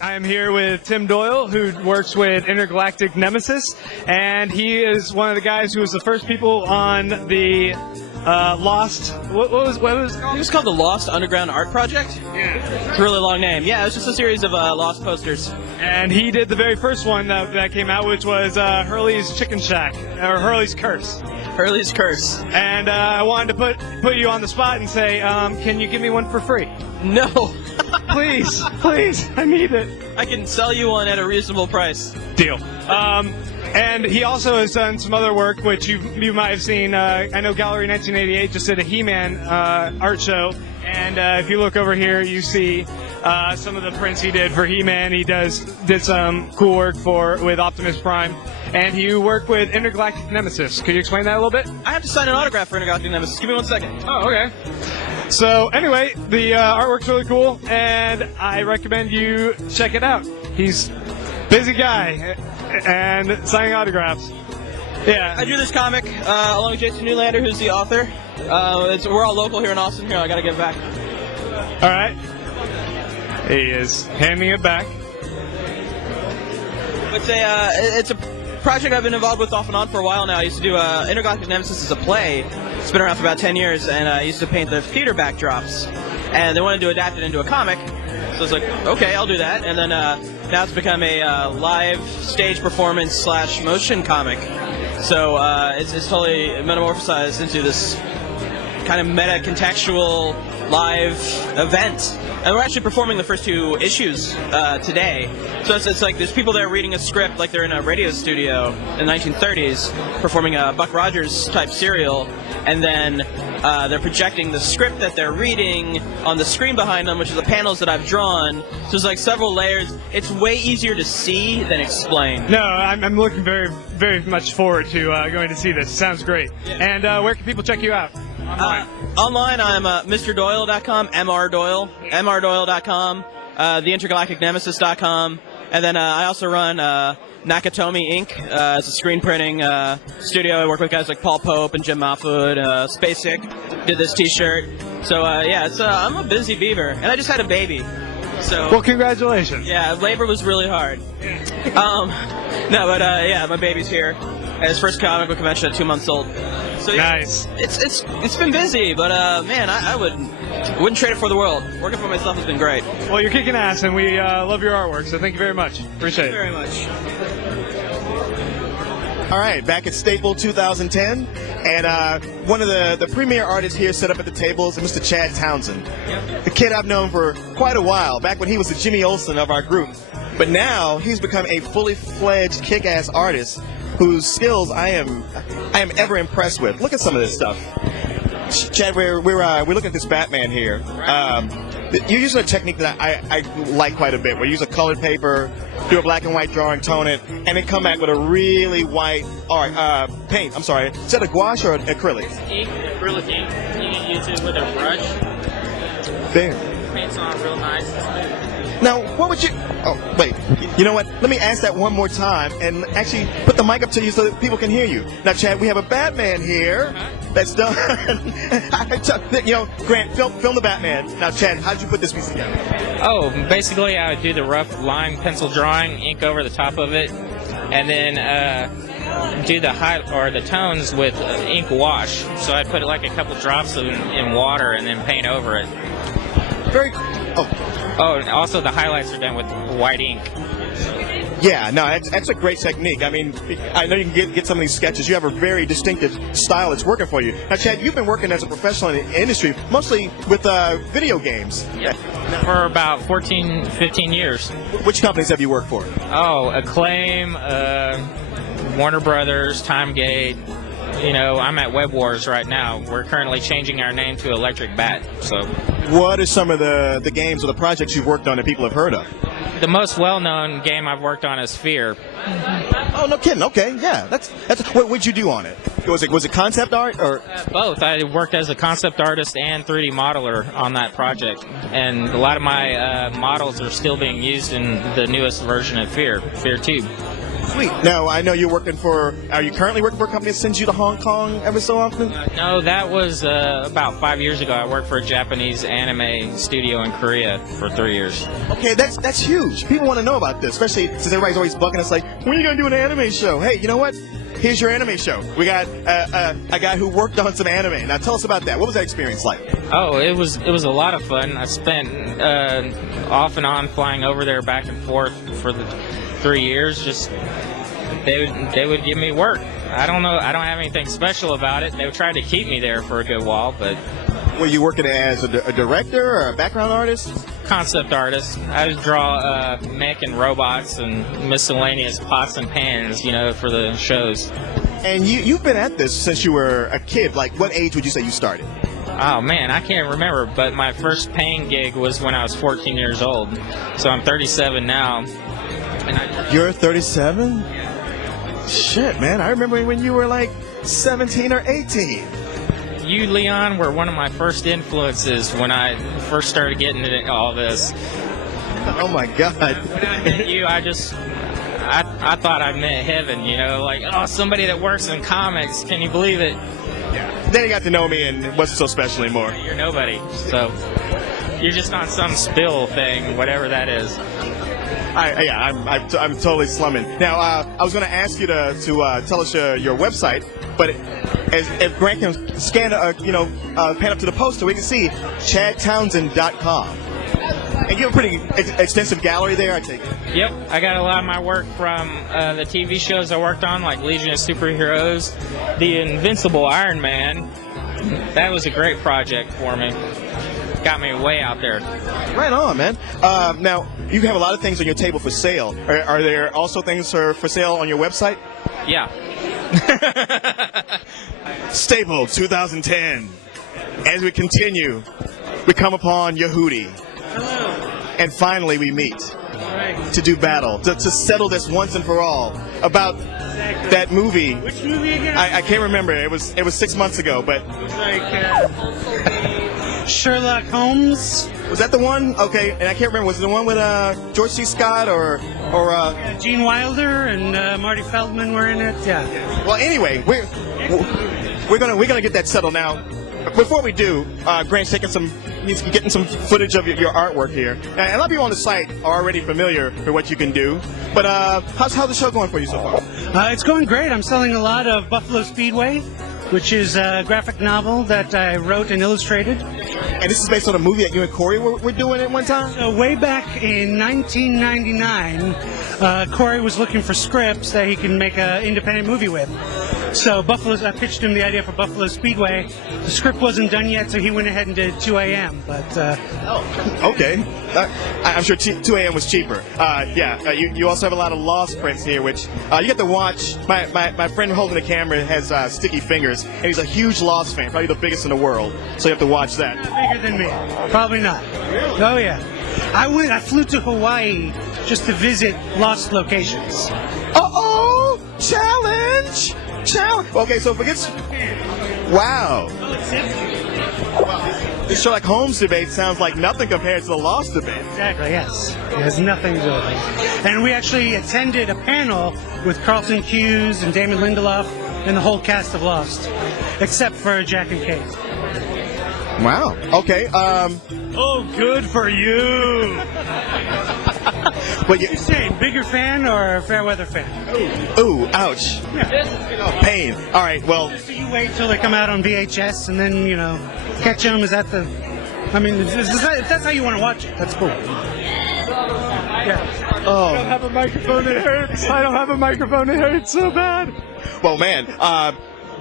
I am here with Tim Doyle, who works with Intergalactic Nemesis, and he is one of the guys who was the first people on the Lost. What was it called? It was called the Lost Underground Art Project. Yeah, it's a really long name. Yeah, it was just a series of Lost posters. And he did the very first one that came out, which was Hurley's Chicken Shack, or Hurley's Curse. Hurley's Curse. And I wanted to put you on the spot and say, can you give me one for free? No. Please, I need it. I can sell you one at a reasonable price. Deal. And he also has done some other work, which you might have seen. I know Gallery 1988 just did a He-Man art show, and if you look over here, you see some of the prints he did for He-Man. He did some cool work with Optimus Prime, and you work with Intergalactic Nemesis. Could you explain that a little bit? I have to sign an autograph for Intergalactic Nemesis. Give me 1 second. Oh, okay. So anyway, the artwork's really cool, and I recommend you check it out. He's a busy guy and signing autographs. Yeah. I drew this comic along with Jason Newlander, who's the author. We're all local here in Austin. Here, I gotta give it back. All right. He is handing it back. It's a project I've been involved with off and on for a while now. I used to do Intergalactic Nemesis as a play. It's been around for about 10 years, and I used to paint the theater backdrops. And they wanted to adapt it into a comic, so I was like, okay, I'll do that. And then now it's become a live stage performance / motion comic. So it's totally metamorphosized into this kind of meta-contextual live event. And we're actually performing the first 2 issues today. So it's like there's people there reading a script like they're in a radio studio in the 1930s, performing a Buck Rogers type serial, and then they're projecting the script that they're reading on the screen behind them, which is the panels that I've drawn. So there's like several layers. It's way easier to see than explain. No, I'm looking very, very much forward to going to see this. Sounds great. Yeah. And where can people check you out? Online, I'm MrDoyle.com, mrdoyle.com, theintergalacticnemesis.com, and then I also run Nakatomi Inc. It's a screen printing studio. I work with guys like Paul Pope and Jim Mahfood. Spacek did this T-shirt. So I'm a busy beaver, and I just had a baby. So well, congratulations. Yeah, labor was really hard. My baby's here at his first comic book convention at 2 months old. So nice. It's been busy, but man, I wouldn't trade it for the world. Working for myself has been great. Well, you're kicking ass, and we love your artwork. So thank you very much. Appreciate it. Thank you very much. All right, back at Staple 2010, and one of the premier artists here set up at the table is Mr. Chad Townsend. Yep. The kid I've known for quite a while, back when he was the Jimmy Olsen of our group. But now he's become a fully fledged kick-ass artist whose skills I am ever impressed with. Look at some of this stuff. Chad, we're looking at this Batman here. You're using a technique that I like quite a bit, where you use a colored paper, do a black and white drawing, tone it, and then come back with a really white paint. I'm sorry. Is that a gouache or acrylic? Ink, acrylic ink. You can use it with a brush. There. Paint's on real nice and smooth. Now, what would you... Oh, wait. You know what? Let me ask that one more time and actually put the mic up to you so that people can hear you. Now, Chad, we have a Batman here that's done... Grant, film the Batman. Now, Chad, how did you put this piece together? Oh, basically I would do the rough line pencil drawing, ink over the top of it, and then do the tones with ink wash. So I'd put like a couple drops in water and then paint over it. Very... Oh, and also the highlights are done with white ink. Yeah, no, that's a great technique. I mean, I know you can get some of these sketches. You have a very distinctive style that's working for you. Now, Chad, you've been working as a professional in the industry, mostly with video games. Yep. For about 15 years. Which companies have you worked for? Oh, Acclaim, Warner Brothers, Timegate. I'm at Web Wars right now. We're currently changing our name to Electric Bat. So, what are some of the games or the projects you've worked on that people have heard of? The most well-known game I've worked on is Fear. Oh, no kidding. Okay, yeah. That's what would you do on it? Was it concept art or both? I worked as a concept artist and 3D modeler on that project, and a lot of my models are still being used in the newest version of Fear 2. Sweet. Now, I know you're working for, are you currently working for a company that sends you to Hong Kong every so often? No, that was about 5 years ago. I worked for a Japanese anime studio in Korea for 3 years. Okay, that's huge. People want to know about this, especially since everybody's always bugging us like, when are you going to do an anime show? Hey, you know what? Here's your anime show. We got a guy who worked on some anime. Now, tell us about that. What was that experience like? Oh, it was a lot of fun. I spent off and on flying over there back and forth for the 3 years. Just they would give me work. I don't know. I don't have anything special about it. They would try to keep me there for a good while, but. Were you working as a director or a background artist? Concept artist. I would draw mech and robots and miscellaneous pots and pans, for the shows. And you've been at this since you were a kid. Like, what age would you say you started? Oh man, I can't remember, but my first paying gig was when I was 14 years old. So I'm 37 now. And You're 37? Shit, man. I remember when you were like 17 or 18. You, Leon, were one of my first influences when I first started getting into all this. Oh my God. When I met you, I thought I met heaven, like, oh, somebody that works in comics. Can you believe it? Yeah. Then you got to know me and it wasn't so special anymore. You're nobody. So you're just on some spill thing, whatever that is. I'm totally slumming. Now, I was going to ask you to tell us your website, but if Grant can scan, pan up to the poster, we can see ChadTownsend.com. And you have a pretty extensive gallery there, I take it. Yep, I got a lot of my work from the TV shows I worked on, like Legion of Superheroes, The Invincible Iron Man. That was a great project for me. Got me way out there. Right on, man. Now, you have a lot of things on your table for sale. Are there also things for sale on your website? Yeah. Staple 2010. As we continue, we come upon Yehudi. Hello. And finally we meet Right. to do battle, to settle this once and for all about that movie. Which movie again? I can't remember. It was 6 months ago, but It was like Sherlock Holmes. was that the one? Okay, and I can't remember. Was it the one with George C. Scott or Gene Wilder and Marty Feldman were in it. Yeah. well, anyway, we're gonna get that settled now. Before we do, Grant's getting some footage of your artwork here. And a lot of people on the site are already familiar with what you can do. But how's the show going for you so far? It's going great. I'm selling a lot of Buffalo Speedway, which is a graphic novel that I wrote and illustrated. And this is based on a movie that you and Corey were doing at one time? So way back in 1999, Corey was looking for scripts that he can make an independent movie with. So I pitched him the idea for Buffalo Speedway. The script wasn't done yet, so he went ahead and did 2 a.m. But Okay. I'm sure 2 a.m. was cheaper. You also have a lot of lost prints here, which you get to watch. My friend holding the camera has sticky fingers, and he's a huge Lost fan, probably the biggest in the world. So you have to watch that. bigger than me. Probably not. Oh yeah. I flew to Hawaii just to visit lost locations. Uh-oh! Challenge! Okay, so forget. Wow. The Sherlock Holmes debate sounds like nothing compared to the Lost debate. Exactly, yes. It has nothing to do with it. And we actually attended a panel with Carlton Cuse and Damon Lindelof and the whole cast of Lost, except for Jack and Kate. Wow. Okay. Oh, good for you. But You saying bigger fan or fair weather fan? ooh, ouch. Oh, pain. All right. Well, So you wait till they come out on VHS and then, catch them? Is that the... I mean, if that's how you want to watch it, that's cool. Yeah. oh. I don't have a microphone, it hurts. I don't have a microphone, it hurts so bad. Well, man.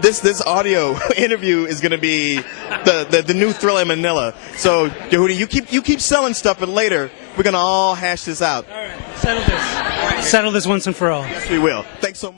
This audio interview is going to be the new Thriller in Manila. So, Yehudi, you keep selling stuff, and later we're going to all hash this out. All right. Settle this. Settle this once and for all. Yes, we will. Thanks so much.